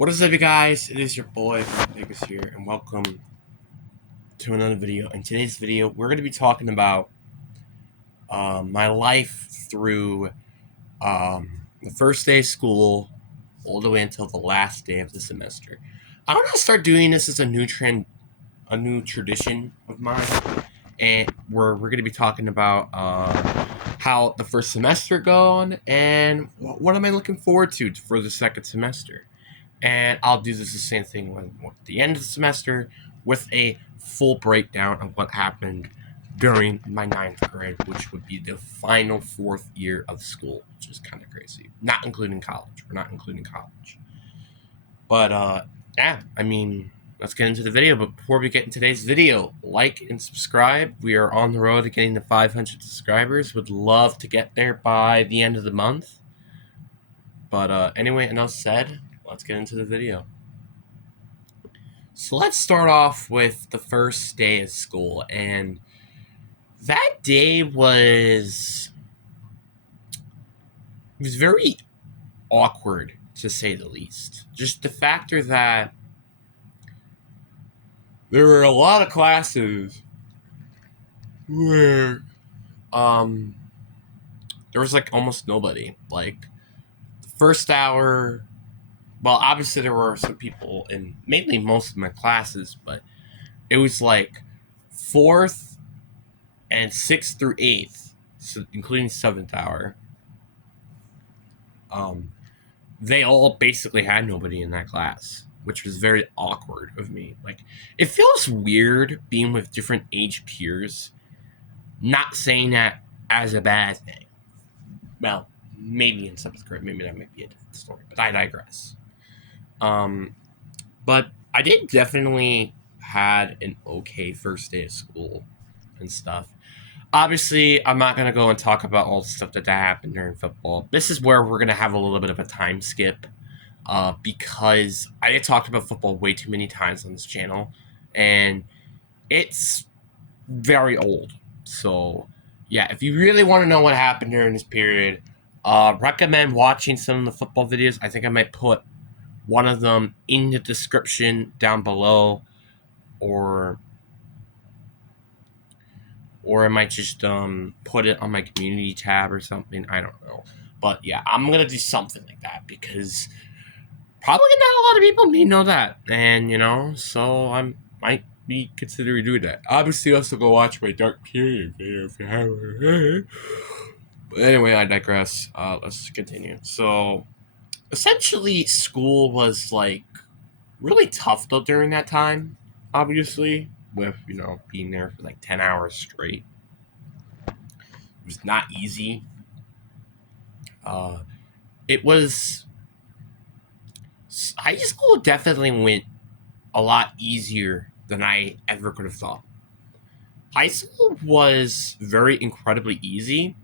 What is up, you guys? It is your boy Vegas here, and welcome to another video. In today's video, we're going to be talking about my life through the first day of school all the way until the last day of the semester. I want to start doing this as a new tradition of mine, and we're going to be talking about how the first semester gone and what am I looking forward to for the second semester. And I'll do this the same thing at the end of the semester with a full breakdown of what happened during my 9th grade, which would be the final 4th year of school, which is kind of crazy. Not including college. We're not including college. But, yeah, I mean, let's get into the video. But before we get into today's video, like and subscribe. We are on the road to getting to 500 subscribers. Would love to get there by the end of the month. But anyway, enough said. Let's get into the video. So let's start off with the first day of school, and that day was very awkward, to say the least. Just the factor that there were a lot of classes where there was like almost nobody. Like the first hour. Well, obviously there were some people in mainly most of my classes, but it was like 4th and 6th through 8th, so including 7th hour. They all basically had nobody in that class, which was very awkward of me. Like, it feels weird being with different age peers. Not saying that as a bad thing. Well, maybe in 7th grade, maybe that might be a different story, but I digress. But I did definitely had an okay first day of school and stuff. Obviously, I'm not going to go and talk about all the stuff that happened during football. This is where we're going to have a little bit of a time skip, because I talked about football way too many times on this channel, and it's very old. So, yeah, if you really want to know what happened during this period, recommend watching some of the football videos. I think I might put one of them in the description down below, or I might just put it on my community tab or something. I don't know. But yeah, I'm going to do something like that because probably not a lot of people may know that. And, so I might be considering doing that. Obviously, also go watch my Dark Period video if you haven't. But anyway, I digress. Let's continue. So essentially, school was like really tough though during that time, obviously, with being there for like 10 hours straight. It was not easy. It was high school definitely went a lot easier than I ever could have thought. High school was very incredibly easy.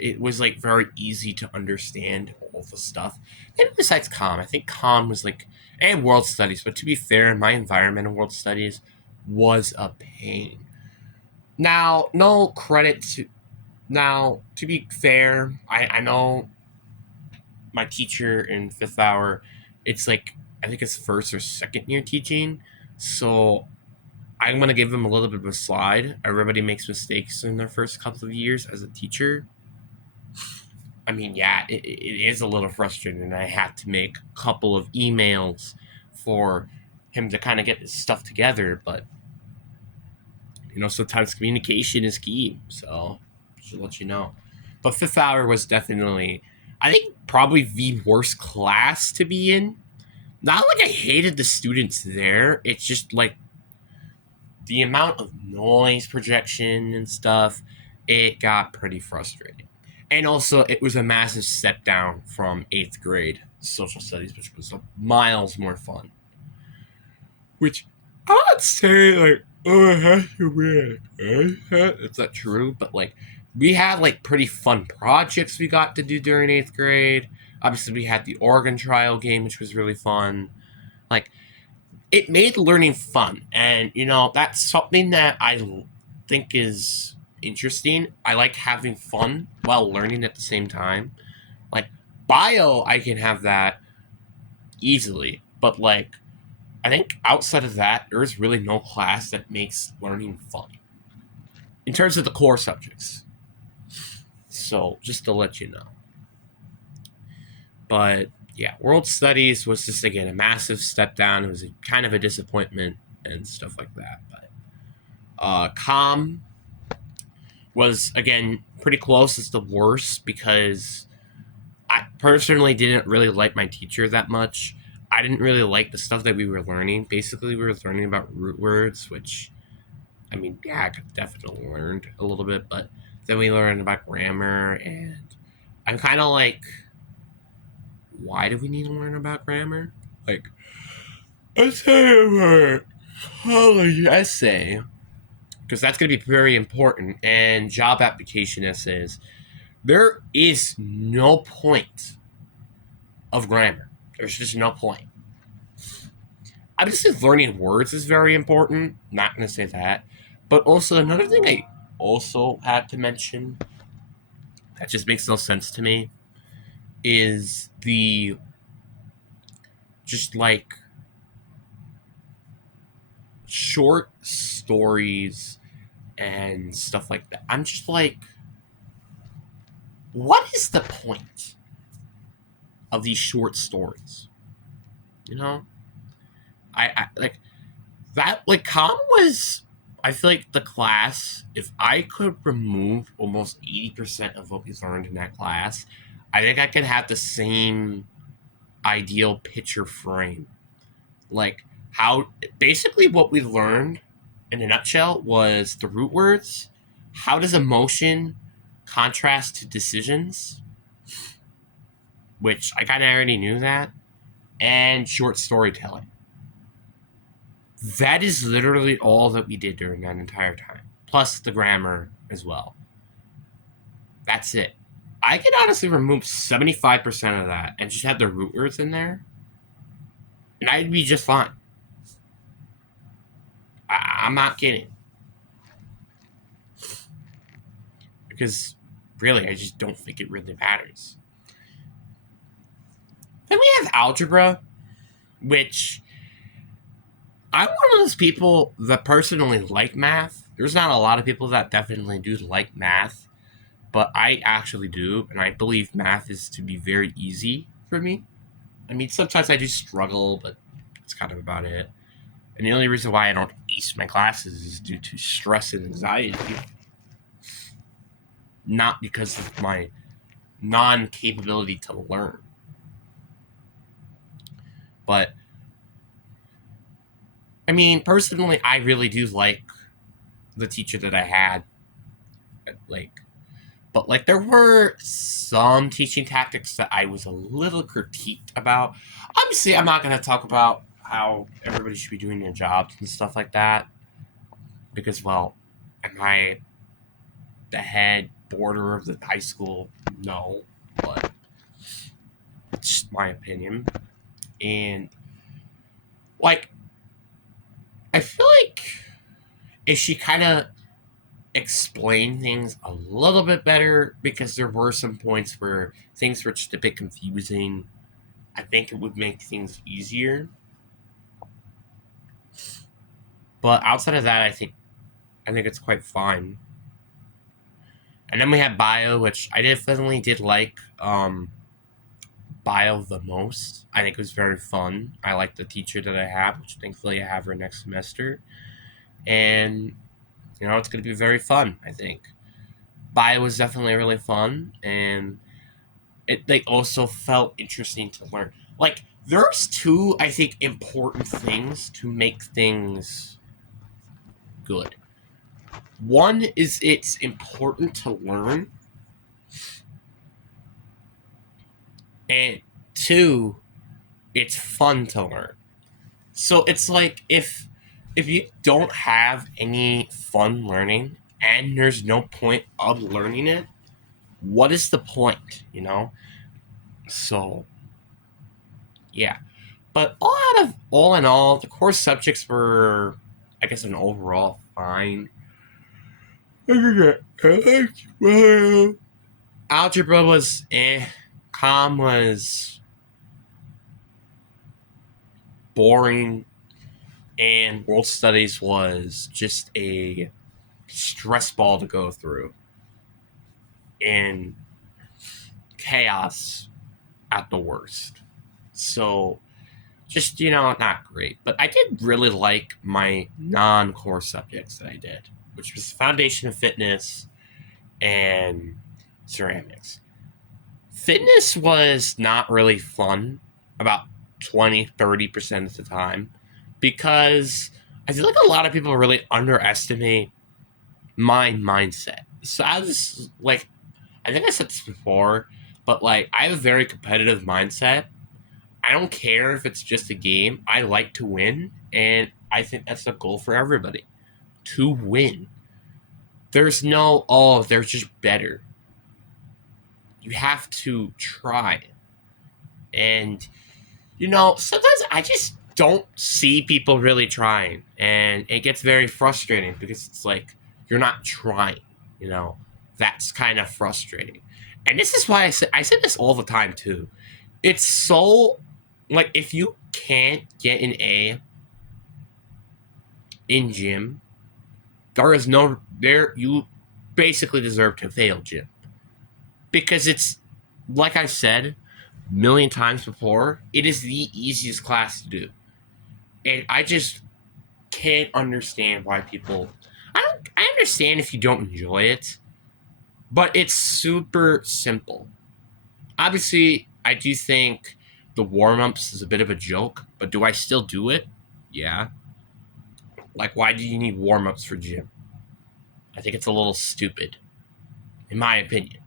It was like very easy to understand all the stuff. Maybe besides comm, I think comm was like, and world studies. But to be fair, my environment in world studies was a pain. Now, no credit to. Now, to be fair, I know my teacher in 5th hour. It's like I think it's 1st or 2nd year teaching, so I'm gonna give him a little bit of a slide. Everybody makes mistakes in their first couple of years as a teacher. I mean, yeah, it is a little frustrating. I had to make a couple of emails for him to kind of get this stuff together, but sometimes communication is key. So, just to let you know. But 5th hour was definitely, I think, probably the worst class to be in. Not like I hated the students there. It's just like the amount of noise projection and stuff. It got pretty frustrating. And also, it was a massive step down from 8th grade social studies, which was miles more fun. Which, I'd say, like, it has to be it's not true, but, like, we had, like, pretty fun projects we got to do during 8th grade. Obviously, we had the Oregon Trial game, which was really fun. Like, it made learning fun. And, that's something that I think is interesting. I like having fun while learning at the same time. Like bio, I can have that easily. But like, I think outside of that, there is really no class that makes learning fun in terms of the core subjects. So just to let you know. But yeah, world studies was just again a massive step down. It was kind of a disappointment and stuff like that. But comm was again pretty close. It's the worst because I personally didn't really like my teacher that much. I didn't really like the stuff that we were learning. Basically, we were learning about root words, which I mean, yeah, I could definitely learned a little bit, but then we learned about grammar, and I'm kind of like, why do we need to learn about grammar? Like, let's say for college essay, because that's going to be very important, and job application essays. There is no point of grammar. There's just no point. Obviously, learning words is very important. Not going to say that. But also, another thing I also had to mention that just makes no sense to me is the just like short stories and stuff like that. I'm just like, what is the point of these short stories? You know? I like that, like, comm was, I feel like the class, if I could remove almost 80% of what we learned in that class, I think I could have the same ideal picture frame. Like, how basically what we learned in a nutshell was the root words. How does emotion contrast to decisions? Which I kind of already knew that. And short storytelling. That is literally all that we did during that entire time. Plus the grammar as well. That's it. I could honestly remove 75% of that and just have the root words in there, and I'd be just fine. I'm not kidding. Because, really, I just don't think it really matters. Then we have algebra, which I'm one of those people that personally like math. There's not a lot of people that definitely do like math, but I actually do, and I believe math is to be very easy for me. I mean, sometimes I do struggle, but that's kind of about it. And the only reason why I don't ace my classes is due to stress and anxiety, not because of my non-capability to learn. But, I mean, personally, I really do like the teacher that I had. Like, but like, there were some teaching tactics that I was a little critiqued about. Obviously, I'm not going to talk about how everybody should be doing their jobs and stuff like that, because, well, am I the head boarder of the high school? No, but it's just my opinion. And, like, I feel like if she kind of explained things a little bit better, because there were some points where things were just a bit confusing, I think it would make things easier. But outside of that, I think it's quite fine. And then we have bio, which I definitely did like bio the most. I think it was very fun. I like the teacher that I have, which thankfully I have her next semester. And, you know, it's going to be very fun, I think. Bio was definitely really fun, and they also felt interesting to learn. Like, there's two, I think, important things to make things good. One is it's important to learn, and two, it's fun to learn. So it's like, if you don't have any fun learning and there's no point of learning it, what is the point, you know? So yeah. But all in all, the core subjects were, I guess, an overall fine. Algebra was eh. Comm was boring, and world studies was just a stress ball to go through, and chaos at the worst. So just, not great. But I did really like my non-core subjects that I did, which was foundation of fitness and ceramics. Fitness was not really fun about 20-30% of the time, because I feel like a lot of people really underestimate my mindset. So I was like, I think I said this before, but like, I have a very competitive mindset. I don't care if it's just a game. I like to win, and I think that's the goal for everybody, to win. There's no, oh, they're just better. You have to try. And, sometimes I just don't see people really trying, and it gets very frustrating because it's like, you're not trying, That's kind of frustrating. And this is why I say this all the time, too. It's so, like, if you can't get an A in gym, you basically deserve to fail gym. Because it's, like I said a million times before, it is the easiest class to do. And I just can't understand why people, I understand if you don't enjoy it, but it's super simple. Obviously, I do think the warm-ups is a bit of a joke, but do I still do it? Yeah. Like, why do you need warm-ups for gym? I think it's a little stupid, in my opinion.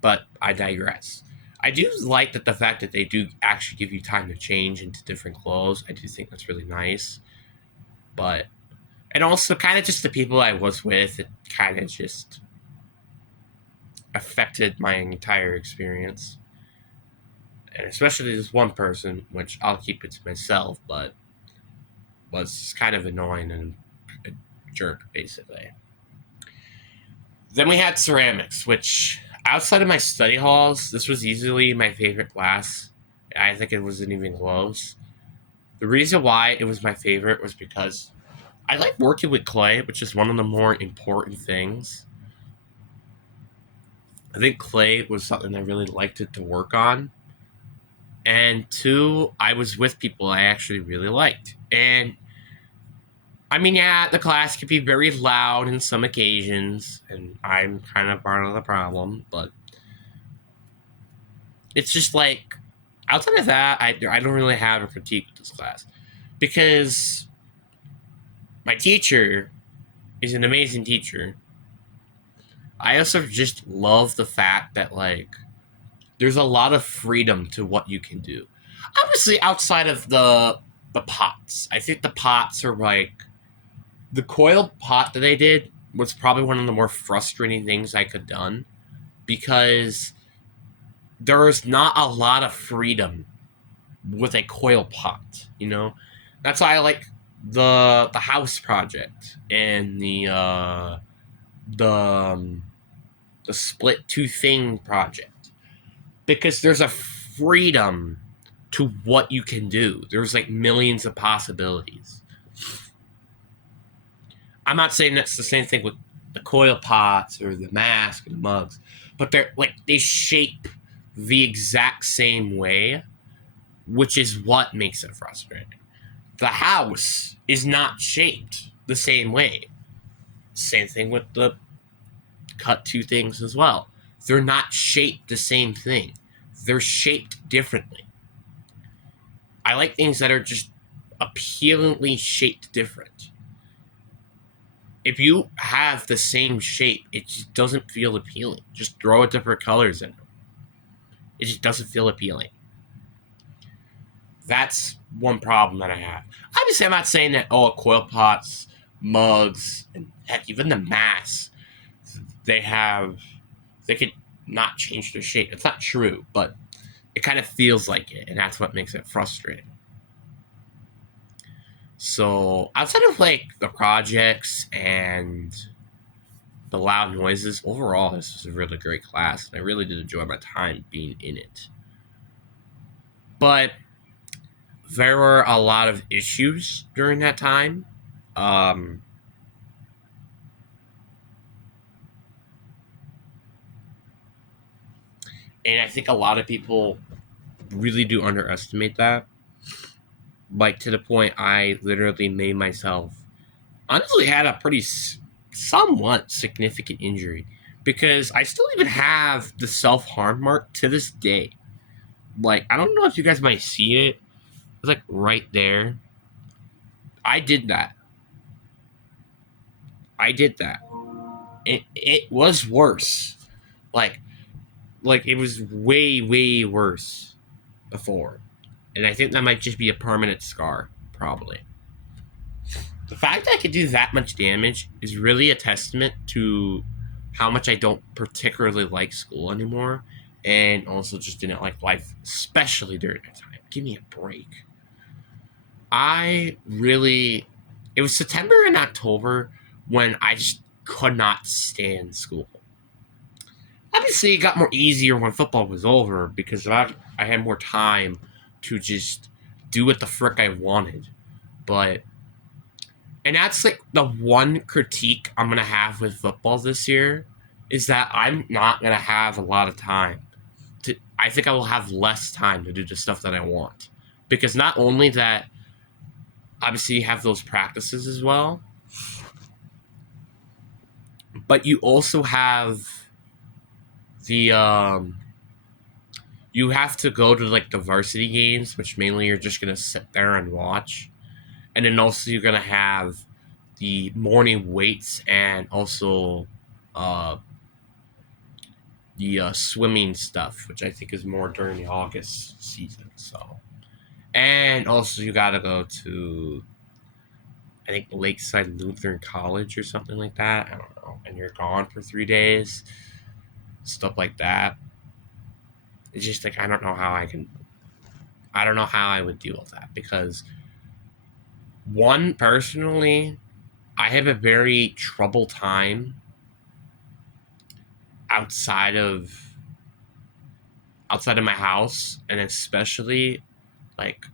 But I digress. I do like the fact that they do actually give you time to change into different clothes. I do think that's really nice. And also kind of just the people I was with, it kind of just affected my entire experience. And especially this one person, which I'll keep it to myself, but was kind of annoying and a jerk, basically. Then we had ceramics, which, outside of my study halls, this was easily my favorite class. I think it wasn't even close. The reason why it was my favorite was because I like working with clay, which is one of the more important things. I think clay was something I really liked to work on. And two, I was with people I actually really liked. And I mean, yeah, the class could be very loud in some occasions, and I'm kind of part of the problem, but it's just like, outside of that, I don't really have a critique with this class, because my teacher is an amazing teacher. I also just love the fact that, like, there's a lot of freedom to what you can do. Obviously, outside of the pots. I think the pots are like, the coil pot that they did was probably one of the more frustrating things I could have done, because there is not a lot of freedom with a coil pot, That's why I like the house project and the split two thing project, because there's a freedom to what you can do. There's like millions of possibilities. I'm not saying that's the same thing with the coil pots or the mask and the mugs, but they shape the exact same way, which is what makes it frustrating. The house is not shaped the same way. Same thing with the cut two things as well. They're not shaped the same thing. They're shaped differently. I like things that are just appealingly shaped different. If you have the same shape, it just doesn't feel appealing. Just throw different colors in them. It just doesn't feel appealing. That's one problem that I have. Obviously, I'm not saying that, coil pots, mugs, and heck, even the masks, they could not change their shape. It's not true, but it kind of feels like it, and that's what makes it frustrating. So, outside of, like, the projects and the loud noises, overall, this was a really great class, and I really did enjoy my time being in it. But there were a lot of issues during that time. Um, and I think a lot of people really do underestimate that. Like, to the point I literally made myself, honestly, had a pretty somewhat significant injury because I still even have the self harm mark to this day. Like, I don't know if you guys might see it. It's like right there. I did that. I did that. It was worse. Like it was way worse before. And I think that might just be a permanent scar, probably. The fact that I could do that much damage is really a testament to how much I don't particularly like school anymore, and also just didn't like life, especially during that time. Give me a break. It was September and October when I just could not stand school. Obviously, it got more easier when football was over because I had more time to just do what the frick I wanted. But, and that's like the one critique I'm going to have with football this year is that I'm not going to have a lot of time. I think I will have less time to do the stuff that I want. Because not only that, obviously you have those practices as well, but you also have the you have to go to like the varsity games, which mainly you're just gonna sit there and watch, and then also you're gonna have the morning weights and also the swimming stuff, which I think is more during the August season. So, and also you gotta go to, I think, Lakeside Lutheran College or something like that. I don't know. And you're gone for 3 days, stuff like that. It's just like I don't know how I would deal with that because one, personally, I have a very troubled time outside of my house, and especially like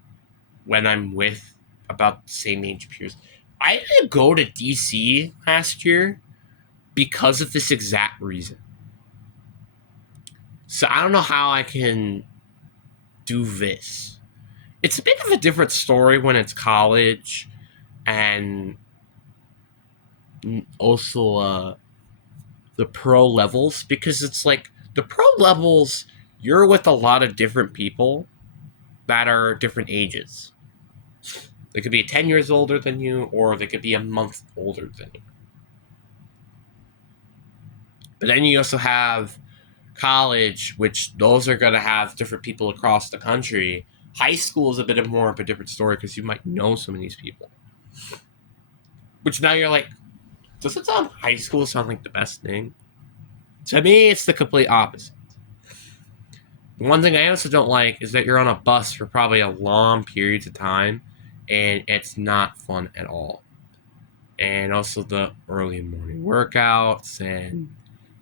when I'm with about the same age peers. I didn't go to DC last year because of this exact reason. So I don't know how I can do this. It's a bit of a different story when it's college and also the pro levels, because it's like the pro levels, you're with a lot of different people that are different ages. They could be 10 years older than you, or they could be a month older than you. But then you also have college, which those are going to have different people across the country. High school is a bit more of a different story because you might know some of these people. Which now you're like, does it sound high school sound like the best thing? To me, it's the complete opposite. The one thing I also don't like is that you're on a bus for probably a long periods of time, and it's not fun at all. And also the early morning workouts, and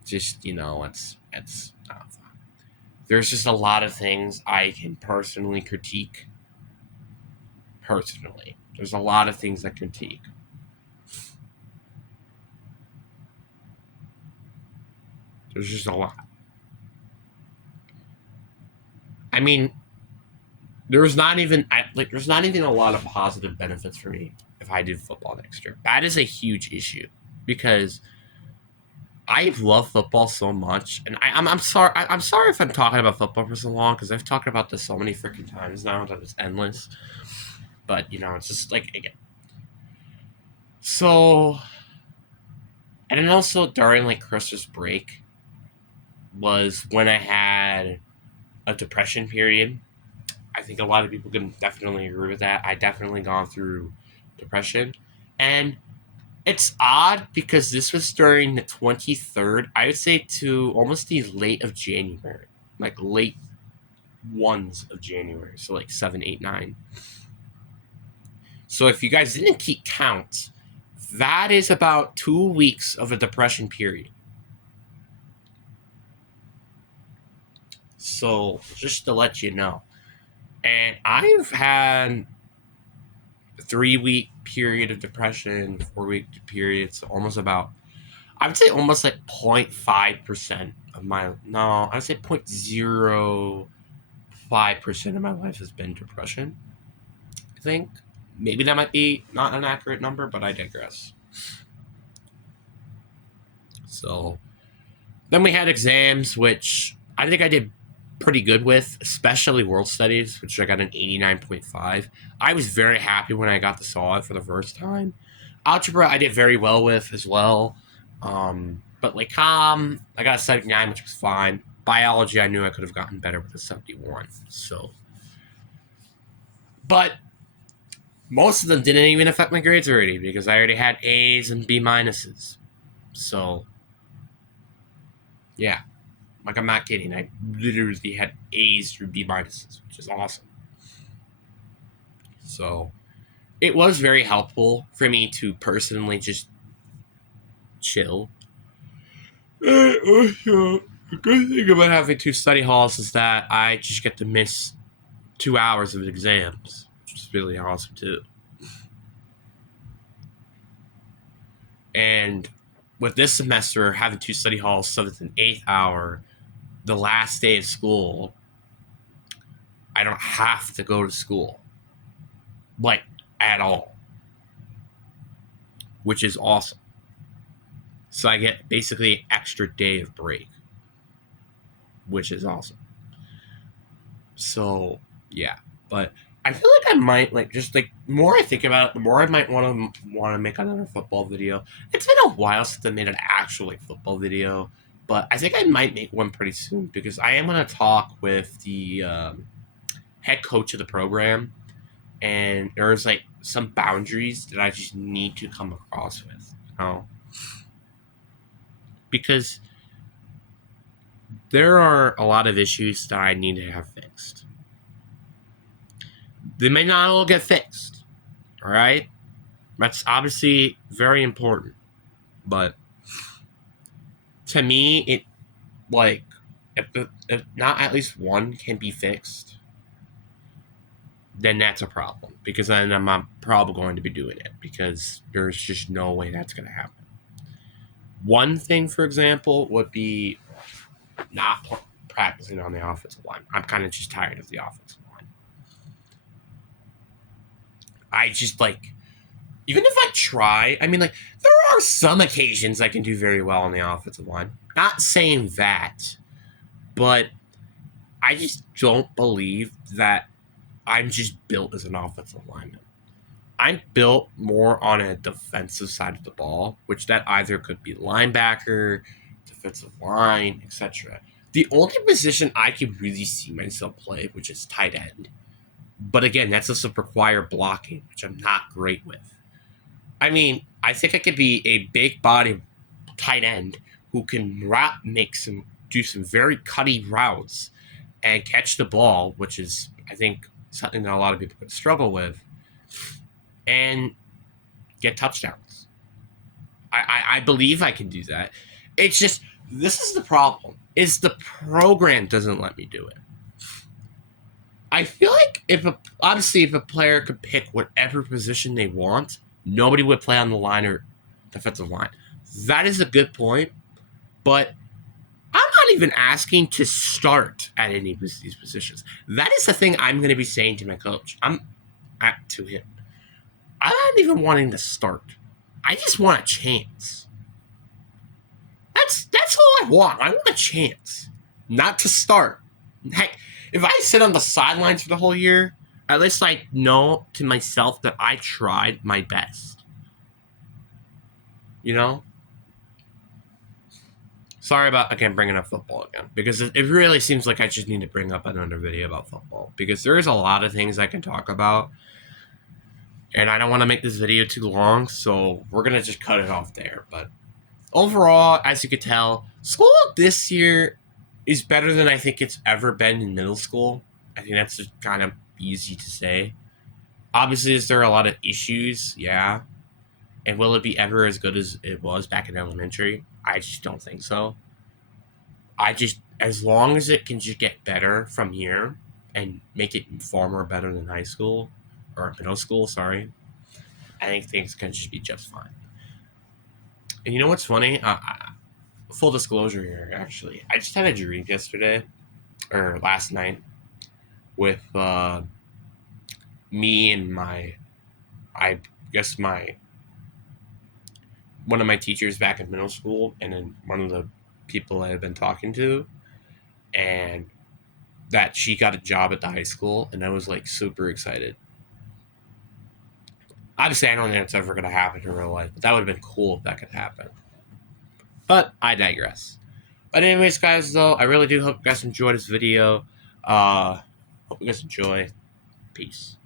just, it's not fun. There's just a lot of things I can personally critique. Personally, there's a lot of things I critique. There's just a lot. I mean, there's not even a lot of positive benefits for me if I do football next year. That is a huge issue because I love football so much, and I'm sorry. I'm sorry if I'm talking about football for so long because I've talked about this so many freaking times now that it's endless. But it's just like again. So, and then also during like Christmas break was when I had a depression period. I think a lot of people can definitely agree with that. I definitely gone through depression, and it's odd because this was during the 23rd, I would say, to almost the late of January, like late ones of January, so like 7, 8, 9. So if you guys didn't keep count, that is about 2 weeks of a depression period. So just to let you know. And I've had a 3-week period of depression, 4-week period, so almost about, I would say almost like 0.5% of my, no, I would say 0.05% of my life has been depression, I think. Maybe that might be not an accurate number, but I digress. So then we had exams, which I think I did pretty good with, especially world studies, which I got an 89.5. I was very happy when I got to saw it for the first time. Algebra, I did very well with as well. But like I got a 79, which was fine. Biology, I knew I could have gotten better with a 71. So, but most of them didn't even affect my grades already because I already had A's and B minuses. So, yeah, like I'm not kidding. I literally had A's through B minuses, which is awesome. So, it was very helpful for me to personally just chill. The good thing about having 2 study halls is that I just get to miss 2 hours of exams, which is really awesome too. And with this semester, having 2 study halls, 7th and 8th hour, the last day of school, I don't have to go to school, like, at all, which is awesome. So I get basically an extra day of break, which is awesome. So, yeah. But I feel like I might, like, just, like, the more I think about it, the more I might want to make another football video. It's been a while since I made an actual, like, football video, but I think I might make one pretty soon because I am going to talk with the head coach of the program, and there's, like, some boundaries that I just need to come across with, you know? Because there are a lot of issues that I need to have fixed. They may not all get fixed, all right? That's obviously very important. But to me, it, like, if not at least one can be fixed, then that's a problem. Because then I'm probably going to be doing it because there's just no way that's going to happen. One thing, for example, would be not practicing on the offensive line. I'm kind of just tired of the offensive line. I just, like, even if I try, I mean, like, there are some occasions I can do very well on the offensive line. Not saying that, but I just don't believe that I'm just built as an offensive lineman. I'm built more on a defensive side of the ball, which that either could be linebacker, defensive line, etc. The only position I could really see myself play, which is tight end. But again, that's just require blocking, which I'm not great with. I mean, I think I could be a big body tight end who can do some very cutty routes and catch the ball, which is, I think, something that a lot of people could struggle with, and get touchdowns. I believe I can do that. It's just, this is the problem, is the program doesn't let me do it. I feel like if a player could pick whatever position they want, nobody would play on the line or defensive line. That is a good point, but I'm not even asking to start at any of these positions. That is the thing I'm going to be saying to my coach. To him. I'm not even wanting to start. I just want a chance. That's all I want. I want a chance, not to start. Heck, if I sit on the sidelines for the whole year, at least I know to myself that I tried my best. You know? Sorry about, again, bringing up football again, because it really seems like I just need to bring up another video about football, because there is a lot of things I can talk about, and I don't want to make this video too long, so we're going to just cut it off there. But overall, as you could tell, school this year is better than I think it's ever been in middle school. I think that's just kind of easy to say. Obviously, is there a lot of issues? Yeah. And will it be ever as good as it was back in elementary? I just don't think so. As long as it can just get better from here, and make it far more better than high school or middle school, sorry, I think things can just be just fine. And you know what's funny? Full disclosure here, actually. I just had a dream yesterday, or last night, with me and I guess one of my teachers back in middle school, and then one of the people I had been talking to, and that she got a job at the high school, and I was like super excited. Obviously, I don't think it's ever going to happen in real life, but that would have been cool if that could happen. But I digress. But anyways, guys, though, I really do hope you guys enjoyed this video. Hope you guys enjoy. Peace.